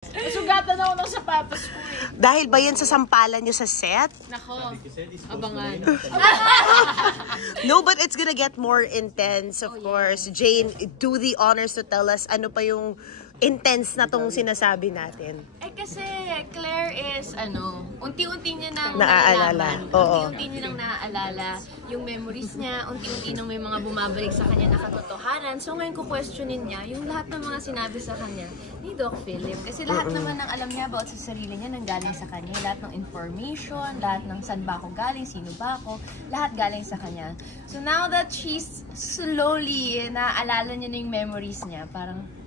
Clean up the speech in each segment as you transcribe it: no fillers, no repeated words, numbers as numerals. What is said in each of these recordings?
Sugatan ako ng sapatos ko eh. Dahil ba yan sa sampalan nyo sa set? Nako, abangan. No, but it's gonna get more intense, of course. Jane, do the honors to tell us ano pa yung intense na tong sinasabi natin. Eh kasi Claire is unti-unti niya nang naaalala. Unti-unti niya nang naaalala yung memories niya, unti-unti nang may mga bumabalik sa kanya na katotohanan. So ngayon questionin niya yung lahat ng mga sinabi sa kanya ni Doc Philip. Kasi lahat naman ng alam niya about sa sarili niya nanggaling sa kanya. Lahat ng information, lahat ng saan ba ako galing, sino ba ako, lahat galing sa kanya. So now that she's slowly naaalala niya na yung memories niya,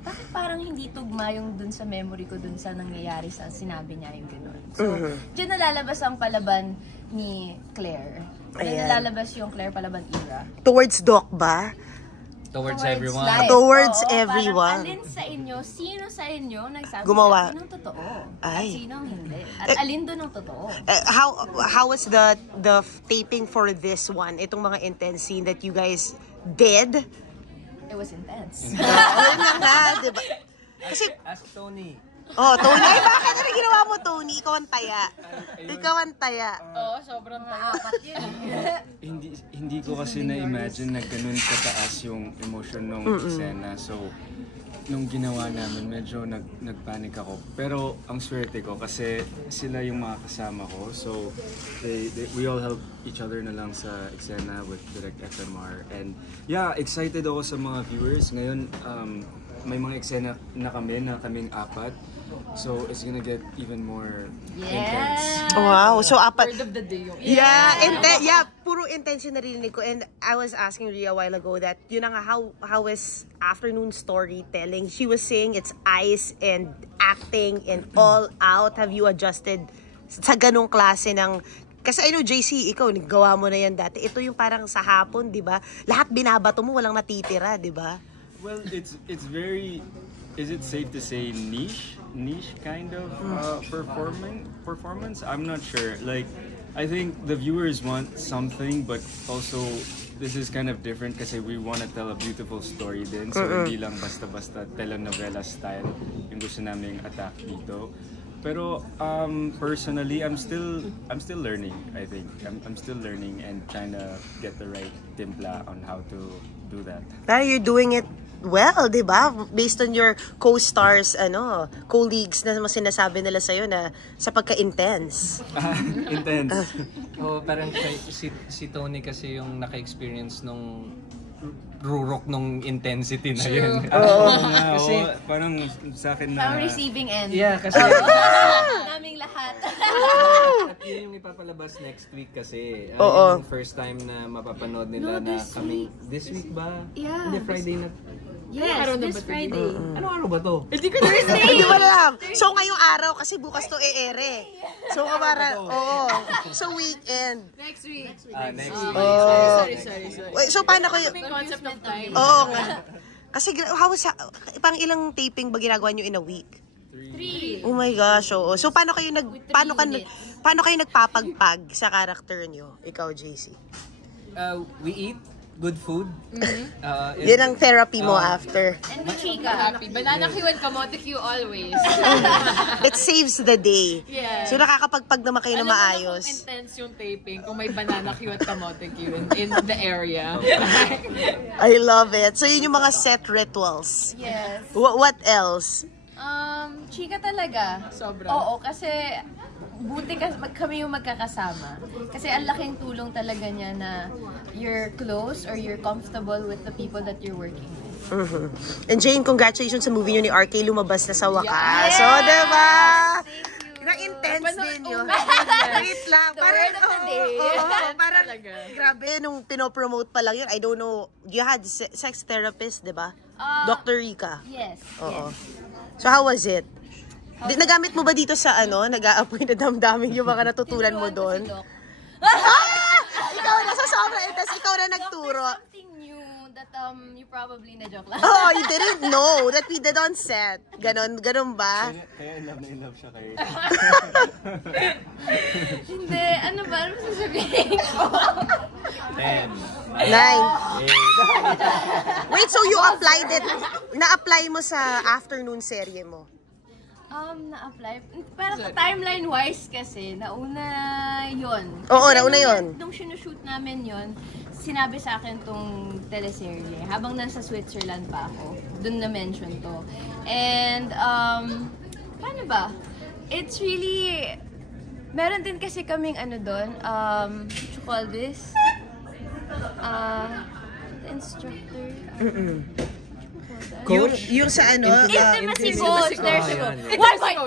bakit parang hindi tugma yung dun sa memory ko dun sa nangyayari sa sinabi niya yung gano'n. So, dyan nalalabas ang palaban ni Claire. Dyan nalalabas yung Claire Palaban era. Towards Doc ba? Towards everyone. Life. Towards Oo, everyone. Alin sa inyo, sino sa inyo nagsabi Gumawa. sa akin ng totoo? Ay. At sino ang hindi? At alin doon ang totoo? How was the taping for this one? Itong mga intense scene that you guys did? It was intense. Oo nga, diba? Kasi, Ask Tony. Tony, ay bakit ano ginawa mo, Tony? Ikaw ang taya. Ikaw ang taya. Oo, sobrang Apat yun. Hindi ko kasi na-imagine na ganun kataas yung emotion nung eksena. So, nung ginawa namin, medyo nagpanik ako. Pero ang swerte ko kasi sila yung mga kasama ko. So, we all help each other na lang sa eksena with Direct FMR. And yeah, excited ako sa mga viewers. Ngayon, may mga eksena na kaming apat. So, it's gonna get even more intense. Wow, so apat. word of the day yung Puro intense yung narinig ko. And I was asking Rhea a while ago that, yun na nga, how is afternoon storytelling? She was saying it's eyes and acting and all out. Have you adjusted sa ganong klase ng... Kasi I know, JC, ikaw, nagawa mo na yan dati. Ito yung parang sa hapon, di ba? Lahat binabato mo, walang natitira, di ba? Well, it's very... Is it safe to say niche kind of performance? I'm not sure. Like, I think the viewers want something, but also this is kind of different kasi we want to tell a beautiful story din. So hindi lang basta-basta telenovela style yung gusto naming attack dito. Pero personally, I'm still learning. I think I'm still learning and trying to get the right timpla on how to do that. Now you're doing it well, di ba? Based on your co-stars, colleagues na sinasabi nila sa'yo na sa pagka-intense. Intense. Parang si Tony kasi yung naka-experience nung rurok nung intensity na yun. Kasi parang sa akin na... Parang receiving end. Yeah, kasi... Naming lahat. At yun yung ipapalabas next week kasi. Yung first time na mapapanood nila na kami... This week ba? Yeah. Hindi, Friday na... Yes, this Friday. Anong araw ba to? Hindi ko na Hindi mo alam. So ngayong araw, kasi bukas to e-ere. So So weekend. Next week. Next week. Sorry. So paano kayo? Concept of time. Oo nga. Kasi pang ilang taping ba ginagawa nyo in a week? 3. Oh my gosh, oo. So paano kayo nagpapagpag sa character nyo? Ikaw, JC. We eat good food. Yan ang therapy mo after. And the chika. Happy. Banana Q and kamote Q always. It saves the day. Yeah. So nakakapagpag naman kayo na maayos. Alam mo kung intense yung taping kung may banana Q at kamote Q in the area. I love it. So yun yung mga set rituals. Yes. What else? Chika talaga. Sobra. Oo, kasi buti kami yung magkakasama. Kasi ang laking tulong talaga niya na you're close or you're comfortable with the people that you're working with. And Jane, congratulations sa movie nyo ni RK. Lumabas na sa wakas. Yes! So, diba? Thank you. Na-intense din yun. Wait lang. The word of the day. Parang, grabe, nung pinopromote pa lang yun, I don't know, you had sex therapist, diba? Dr. Rika. Yes. Oo. So, how was it? Nagamit mo ba dito sa nag-a-appoint na damdamin yung mga natutunan mo doon? Ikaw na, sa sobrang intense, ikaw na nagturo. Something new that you probably na-joke lang. Oh, you didn't know that we did on set. Ganon ba? Kaya in love siya kayo. Hindi, ano ba? Ano sasabihin ko? 10. 9. Wait, so you applied it, na-apply mo sa afternoon serye mo? Na-apply. Pero timeline-wise kasi, nauna yon. Oo, nauna yon. Nung sinushoot namin yon, sinabi sa akin tong teleserye. Habang nasa Switzerland pa ako, dun na-mention to. And, paano ba? It's really, meron din kasi kaming doon, what you call this? Instructor. Coach? Yung sa intimacy coach. There's a coach. One point!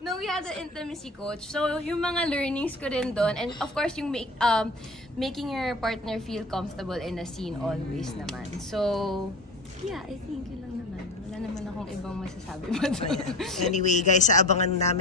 No, we had an intimacy coach. So, yung mga learnings ko rin doon. And of course, yung making your partner feel comfortable in a scene always naman. So, yeah, I think yun lang naman. Wala naman akong ibang masasabi pa doon. Anyway, guys, abangan namin